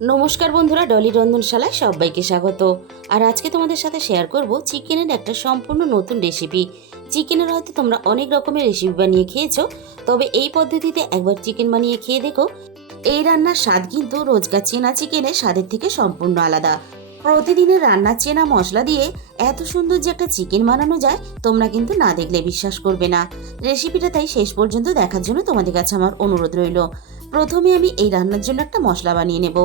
নমস্কার বন্ধুরা, ডলি রন্ধনশালায় সবাইকে স্বাগত। আর আজকে তোমাদের সাথে শেয়ার করব চিকেনের একটা সম্পূর্ণ নতুন রেসিপি। চিকেনের হয়তো তোমরা অনেক রকমের রেসিপি বানিয়ে খেয়েছো, তবে এই পদ্ধতিতে একবার চিকেন বানিয়ে খেয়ে দেখো। এই রান্নার স্বাদ কিন্তু রোজকার চেনা চিকেনের স্বাদের থেকে সম্পূর্ণ আলাদা। প্রতিদিনের রান্নার চেনা মশলা দিয়ে এত সুন্দর যে একটা চিকেন বানানো যায়, তোমরা কিন্তু না দেখলে বিশ্বাস করবে না। রেসিপিটা তাই শেষ পর্যন্ত দেখার জন্য তোমাদের কাছে আমার অনুরোধ রইল। প্রথমে আমি এই রান্নার জন্য একটা মশলা বানিয়ে নেব।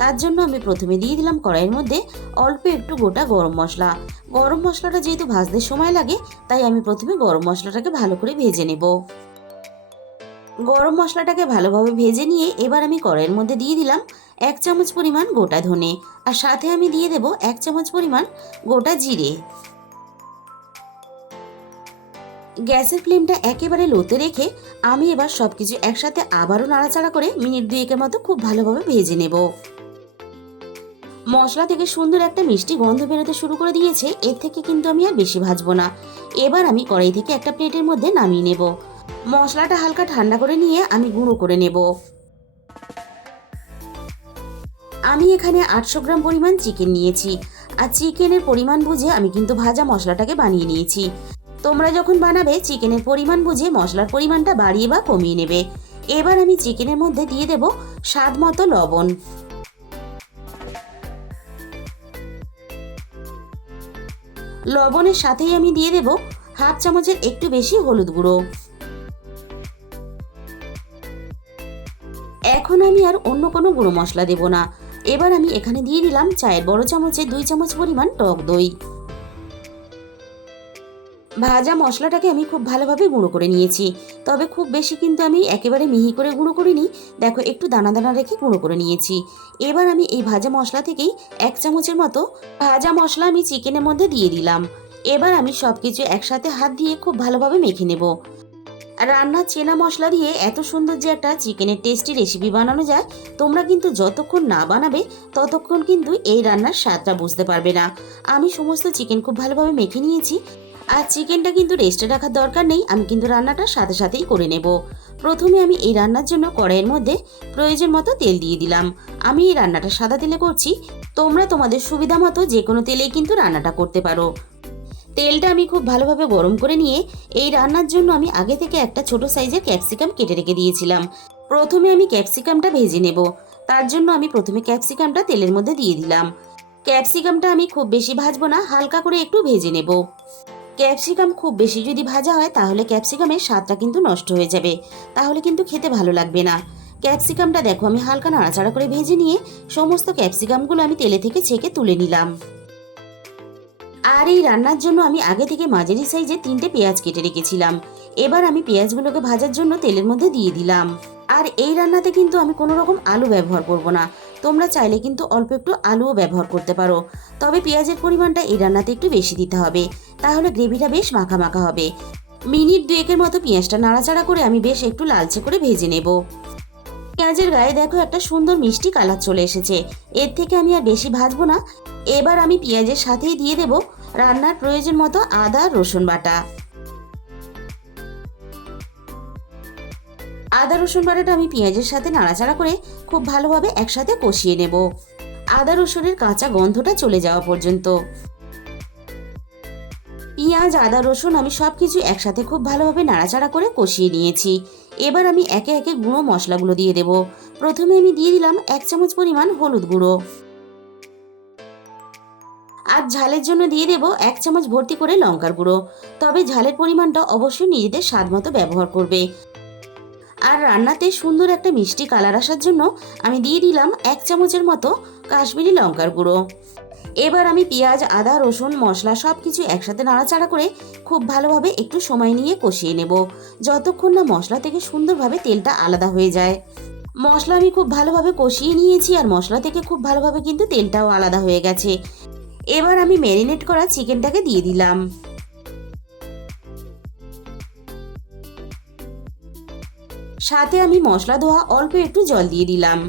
তার জন্য আমি প্রথমে দিয়ে দিলাম কড়াইয়ের মধ্যে অল্প একটু গোটা গরম মশলা। গরম মশলাটা যেহেতু ভাজতে সময় লাগে, তাই আমি প্রথমে গরম মশলাটাকে ভালো করে ভেজে নেব। গরম মশলাটাকে ভালোভাবে ভেজে নিয়ে এবার আমি কড়াইয়ের মধ্যে দিয়ে দিলাম 1 চামচ পরিমাণ গোটা ধনে, আর সাথে আমি দিয়ে দেব 1 চামচ পরিমাণ গোটা জিরে। গ্যাসের ফ্লেমটা একেবারে লোতে রেখে আমি এবার সবকিছু একসাথে আবারও নাড়াচাড়া করে মিনিট দুয়েকের মতো খুব ভালোভাবে ভেজে নেব। মশলা থেকে সুন্দর একটা মিষ্টি গন্ধ বেরোতে শুরু করে দিয়েছে, এর থেকে কিন্তু আমি আর বেশি ভাজবো না। এবার আমি কড়াই থেকে একটা প্লেটের মধ্যে নামিয়ে নেব। মশলাটা হালকা ঠান্ডা করে নিয়ে আমি গুঁড়ো করে নেব। আমি এখানে 800 গ্রাম পরিমাণ চিকেন নিয়েছি, আর চিকেনের পরিমাণ বুঝে আমি কিন্তু ভাজা মশলাটাকে বানিয়ে নিয়েছি। তোমরা যখন বানাবে চিকেনের পরিমাণ বুঝে মশলার পরিমাণটা বাড়িয়ে বা কমিয়ে নেবে। এবার আমি চিকেনের মধ্যে দিয়ে দেব স্বাদ মতো লবণ। লবণের সাথেই আমি দিয়ে দেব হাফ চামচের একটু বেশি হলুদ গুঁড়ো। এখন আমি আর অন্য কোনো গুঁড়ো মশলা দেব না। এবার আমি এখানে দিয়ে দিলাম চায়ের বড় চামচে 2 চামচ পরিমাণ টক দই। ভাজা মশলাটাকে আমি খুব ভালোভাবে গুঁড়ো করে নিয়েছি, তবে খুব বেশি কিন্তু আমি একেবারে মিহি করে গুঁড়ো করিনি। দেখো, একটু দানা দানা রেখে গুঁড়ো করে নিয়েছি। এবার আমি এই ভাজা মশলা থেকেই 1 চামচের মতো ভাজা মশলা আমি চিকেনের মধ্যে দিয়ে দিলাম। এবার আমি সবকিছু একসাথে হাত দিয়ে খুব ভালোভাবে মেখে নেব। রান্নার চেনা মশলা দিয়ে এত সুন্দর যে একটা চিকেনের টেস্টি রেসিপি বানানো যায়, তোমরা কিন্তু যতক্ষণ না বানাবে ততক্ষণ কিন্তু এই রান্নার স্বাদটা বুঝতে পারবে না। আমি সমস্ত চিকেন খুব ভালোভাবে মেখে নিয়েছি, আর চিকেনটা কিন্তু রেস্টে রাখার দরকার নেই, আমি কিন্তু রান্নাটা সাথে সাথেই করে নেব। প্রথমে আমি এই রান্নার জন্য কড়াইয়ের মধ্যে প্রয়োজন মতো তেল দিয়ে দিলাম। আমি এই রান্নাটা সাদা তেলে করছি, তোমরা তোমাদের সুবিধা মতো যে কোনো তেলেই কিন্তু রান্নাটা করতে পারো। তেলটা আমি খুব ভালোভাবে গরম করে নিয়ে এই রান্নার জন্য আমি আগে থেকে একটা ছোট সাইজের ক্যাপসিকাম কেটে রেখে দিয়েছিলাম। প্রথমে আমি ক্যাপসিকামটা ভেজে নেব। তার জন্য আমি প্রথমে ক্যাপসিকামটা তেলের মধ্যে দিয়ে দিলাম। ক্যাপসিকামটা আমি খুব বেশি ভাজবো না, হালকা করে একটু ভেজে নেব। ক্যাপসিকাম খুব বেশি যদি ভাজা হয় তাহলে ক্যাপসিকামের স্বাদটা কিন্তু নষ্ট হয়ে যাবে, তাহলে কিন্তু খেতে ভালো লাগবে না। ক্যাপসিকামটা দেখো আমি হালকা নাড়াচাড়া করে ভেজে নিয়ে সমস্ত ক্যাপসিকামগুলো আমি তেলে থেকে ছেঁকে তুলে নিলাম। আর এই রান্নার জন্য আমি আগে থেকে মাঝারি সাইজে 3টে পেঁয়াজ কেটে রেখেছিলাম। এবার আমি পেঁয়াজগুলোকে ভাজার জন্য তেলের মধ্যে দিয়ে দিলাম। আর এই রান্নাতে কিন্তু আমি কোনো রকম আলু ব্যবহার করব না। তোমরা চাইলে কিন্তু অল্প একটু আলুও ব্যবহার করতে পারো, তবে পেঁয়াজের পরিমাণটা এই রান্নাতে একটু বেশি দিতে হবে, তাহলে গ্রেভিটা বেশ মাখা মাখা হবে। মিনিট দুয়েকের মতো পেঁয়াজটা নাড়াচাড়া করে আমি বেশ একটু লালচে করে ভেজে নেব। পেঁয়াজের গায়ে দেখো একটা সুন্দর মিষ্টি কালার চলে এসেছে, এর থেকে আমি আর বেশি ভাজবো না। এবার আমি পেঁয়াজের সাথেই দিয়ে দেব রান্নার প্রয়োজন মতো আদা রসুন বাটা। আদা রসুন বাটাটা আমি পেঁয়াজের সাথে নাড়াচাড়া করে খুব ভালোভাবে একসাথে কষিয়ে নেব, আদা রসুনের কাঁচা গন্ধটা চলে যাওয়া পর্যন্ত। পেঁয়াজ আদা রসুন আমি সবকিছু একসাথে খুব ভালোভাবে নাড়াচাড়া করে কষিয়ে নিয়েছি। এবার আমি একে একে গুঁড়ো মশলাগুলো দিয়ে দেব। প্রথমে আমি দিয়ে দিলাম 1 চামচ পরিমাণ হলুদ গুঁড়ো, আর ঝালের জন্য দিয়ে দেব 1 চামচ ভর্তি করে লঙ্কার গুঁড়ো। তবে ঝালের পরিমাণটা অবশ্যই নিজেদের স্বাদ মতো ব্যবহার করবে। আর রান্নাতে সুন্দর একটা মিষ্টি কালার আসার জন্য আমি দিয়ে দিলাম 1 চামচের মতো কাশ্মীরি লঙ্কার গুঁড়ো। এবার আমি পেঁয়াজ আদা রসুন মশলা সব কিছু একসাথে নাড়াচাড়া করে খুব ভালোভাবে একটু সময় নিয়ে কষিয়ে নেব, যতক্ষণ না মশলা থেকে সুন্দরভাবে তেলটা আলাদা হয়ে যায়। মশলা আমি খুব ভালোভাবে কষিয়ে নিয়েছি, আর মশলা থেকে খুব ভালোভাবে কিন্তু তেলটাও আলাদা হয়ে গেছে। এবার আমি ম্যারিনেট করা চিকেনটাকে দিয়ে দিলাম। সাথে আমি মশলা ধোয়া অল্প একটু জল দিয়ে দিলাম।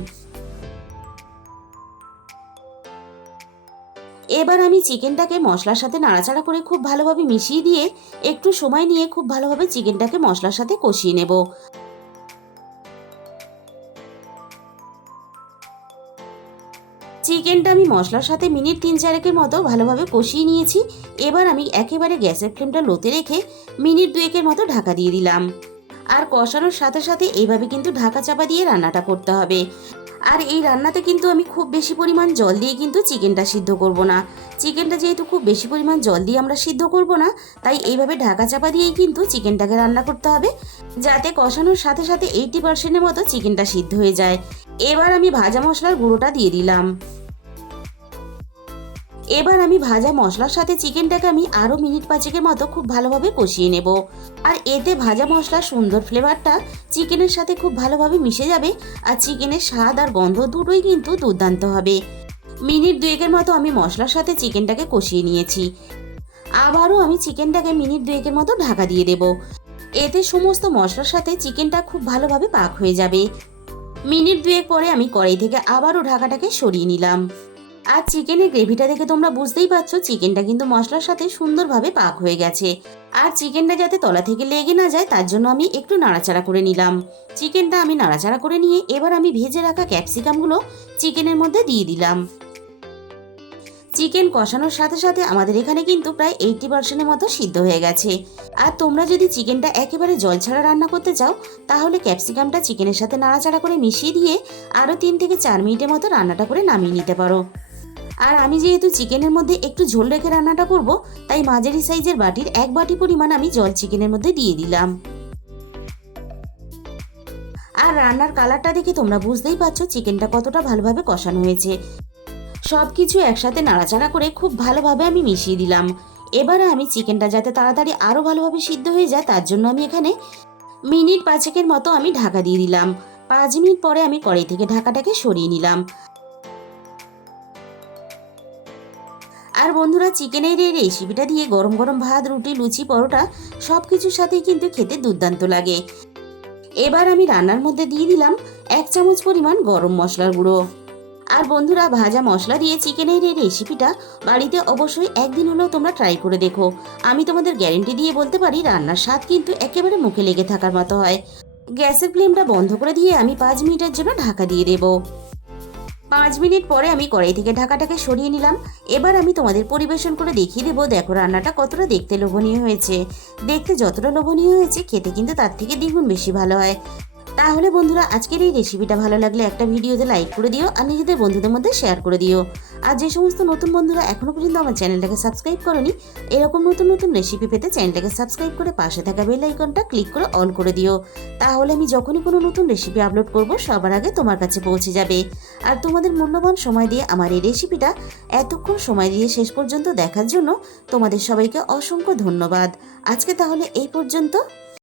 এবার আমি চিকেনটাকে মশলার সাথে নাড়াচাড়া করে খুব ভালোভাবে মিশিয়ে দিয়ে একটু সময় নিয়ে খুব ভালোভাবে চিকেনটাকে মশলার সাথে কষিয়ে নেব। চিকেনটা আমি মশলার সাথে মিনিট 3-4 মতো ভালোভাবে কষিয়ে নিয়েছি। এবার আমি একেবারে গ্যাসের ফ্লেমটা লোতে রেখে মিনিট 2 মতো ঢাকা দিয়ে দিলাম। আর কষানোর সাথে সাথে এইভাবে কিন্তু ঢাকা চাপা দিয়ে রান্নাটা করতে হবে। আর এই রান্নাতে কিন্তু আমি খুব বেশি পরিমাণ জল দিয়ে কিন্তু চিকেনটা সিদ্ধ করব না। চিকেনটা যেহেতু খুব বেশি পরিমাণ জল দিয়ে আমরা সিদ্ধ করব না, তাই এইভাবে ঢাকা চাপা দিয়েই কিন্তু চিকেনটাকে রান্না করতে হবে, যাতে কষানোর সাথে সাথে 80%-এর মতো চিকেনটা সিদ্ধ হয়ে যায়। এবার আমি ভাজা মশলার গুঁড়োটা দিয়ে দিলাম। এবার আমি ভাজা মশলার সাথে চিকেনটাকে আমি আরও মিনিট 5-এর মতো খুব ভালোভাবে কষিয়ে নেব। আর এতে ভাজা মশলার সুন্দর ফ্লেভারটা চিকেনের সাথে খুব ভালোভাবে মিশে যাবে। আর চিকেনের স্বাদ আর গন্ধ দুটোই কিন্তু দুর্দান্ত হবে। মিনিট 2-এর মতো আমি মশলার সাথে চিকেনটাকে কষিয়ে নিয়েছি। আবারও আমি চিকেনটাকে মিনিট 2-এর মতো ঢাকা দিয়ে দেব। এতে সমস্ত মশলার সাথে চিকেনটা খুব ভালোভাবে পাক হয়ে যাবে। মিনিট 2 পরে আমি কড়াই থেকে আবারও ঢাকাটাকে সরিয়ে নিলাম। আর চিকেনের গ্রেভিটা দেখে তোমরা বুঝতেই পারছো চিকেনটা কিন্তু মশলার সাথে সুন্দরভাবে পাক হয়ে গেছে। আর চিকেনটা যাতে তলা থেকে লেগে না যায় তার জন্য আমি একটু নাড়াচাড়া করে নিলাম। চিকেনটা আমি নাড়াচাড়া করে নিয়ে এবার আমি ভেজে রাখা ক্যাপসিকামগুলো চিকেনের মধ্যে দিয়ে দিলাম। চিকেন কষানোর সাথে সাথে আমাদের এখানে কিন্তু প্রায় 80%-এর মতো সিদ্ধ হয়ে গেছে। আর তোমরা যদি চিকেনটা একেবারে জল ছাড়া রান্না করতে চাও, তাহলে ক্যাপসিকামটা চিকেনের সাথে নাড়াচাড়া করে মিশিয়ে দিয়ে আরও 3-4 মিনিটের মতো রান্নাটা করে নামিয়ে নিতে পারো। আর আমি যেহেতু চিকেনের মধ্যে একটু ঝোল রেখে রান্নাটা করব, তাই মাঝারি সাইজের বাটির 1 বাটি পরিমাণ আমি জল চিকেনের মধ্যে দিয়ে দিলাম। আর রান্নার কালারটা দেখে তোমরা বুঝতেই পারছো চিকেনটা কতটা ভালোভাবে কষানো হয়েছে। সব কিছু একসাথে নাড়াচাড়া করে খুব ভালোভাবে আমি মিশিয়ে দিলাম। এবারে আমি চিকেনটা যাতে তাড়াতাড়ি আরও ভালোভাবে সিদ্ধ হয়ে যায় তার জন্য আমি এখানে মিনিট 5-এর মতো আমি ঢাকা দিয়ে দিলাম। 5 মিনিট পরে আমি কড়াই থেকে ঢাকাটাকে সরিয়ে নিলাম। আর বন্ধুরা, চিকেনের এই রেসিপিটা দিয়ে গরম গরম ভাত, রুটি, লুচি, পরোটা সব কিছুর সাথেই কিন্তু খেতে দুর্দান্ত লাগে। এবার আমি রান্নার মধ্যে দিয়ে দিলাম 1 চামচ পরিমাণ গরম মশলার গুঁড়ো। আর বন্ধুরা, ভাজা মশলা দিয়ে চিকেনের এই রেসিপিটা বাড়িতে অবশ্যই একদিন হলেও তোমরা ট্রাই করে দেখো। আমি তোমাদের গ্যারেন্টি দিয়ে বলতে পারি রান্নার স্বাদ কিন্তু একেবারে মুখে লেগে থাকার মতো হয়। গ্যাসের ফ্লেমটা বন্ধ করে দিয়ে আমি 5 মিনিটের জন্য ঢাকা দিয়ে দেবো। 5 মিনিট পরে আমি কড়াই থেকে ঢাকাটাকে সরিয়ে নিলাম। এবার আমি তোমাদের পরিবেশন করে দেখিয়ে দেবো, দেখো রান্নাটা কতটা দেখতে লোভনীয় হয়েছে। দেখতে যতটা লোভনীয় হয়েছে খেতে কিন্তু তার থেকে দ্বিগুণ বেশি ভালো হয়। তাহলে বন্ধুরা, আজকের এই রেসিপিটা ভালো লাগলে একটা ভিডিওতে লাইক করে দিও আর নিজেদের বন্ধুদের মধ্যে শেয়ার করে দিও। আর যে সমস্ত নতুন বন্ধুরা এখনো পর্যন্ত আমার চ্যানেলটাকে সাবস্ক্রাইব করোনি, এরকম নতুন নতুন রেসিপি পেতে চ্যানেলটাকে সাবস্ক্রাইব করে পাশে থাকা বেল আইকনটা ক্লিক করে অল করে দিও। তাহলে আমি যখনই কোনো নতুন রেসিপি আপলোড করব সবার আগে তোমার কাছে পৌঁছে যাবে। আর তোমাদের মূল্যবান সময় দিয়ে আমার এই রেসিপিটা এতক্ষণ সময় দিয়ে শেষ পর্যন্ত দেখার জন্য তোমাদের সবাইকে অসংখ্য ধন্যবাদ। আজকে তাহলে এই পর্যন্ত।